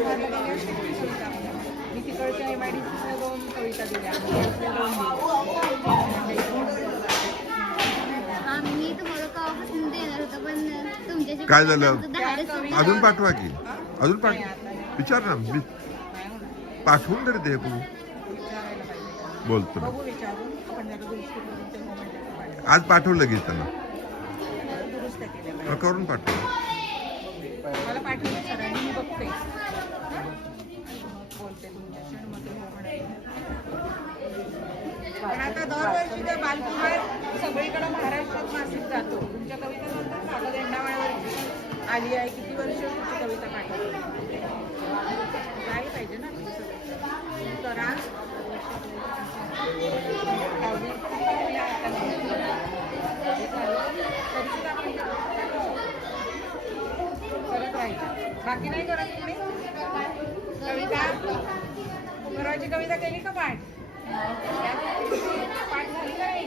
नंदुरबारला गेले असते की कविता मी तिकडच्या MIDC 2 कविता दिल्या आम्ही तुम्हाला कवापासून देणार होतं पण तुमच्याशी काय झालं? अजून कविता पाठवा की अजून विचार ना मी पाठवून तरी दे तू विचारायला पाहिजे बोलतो ना. बघू विचारून आपण जरा दुरुस्त करून ते मोबाईल आज पाठवलं लगेच त्यांना दुरुस्त केल्या करून पाठव. मला पाठवलं सरांनी मी बघते बोलते तुमच्याशी आणि मग ते हो म्हणाले. पण आता दरवर्षी ते बालकुमार सगळीकडे महाराष्ट्रात मासिक जातो तुमच्या कवितेनंतर कागद एंडामाळ्यावर आली आहे किती वर्ष तुमची कविता पाठवली जायला पाहिजे ना करा करत राहायचं बाकी नाही करत तुम्ही कविता परवाची कविता केली का पाठ पाठ झाली का नाही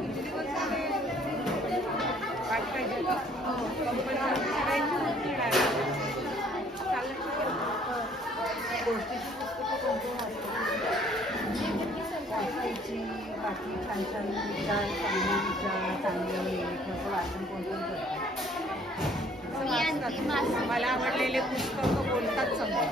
किती दिवस झाले पाठ पाहिजे गोष्टीची पुस्तकं कोणती वाचायची बाकी छान छान विचार चांगले विचार चांगले लेख असं वाचन कोणतं करतात मला आवडलेले पुस्तकं बोलतात समजा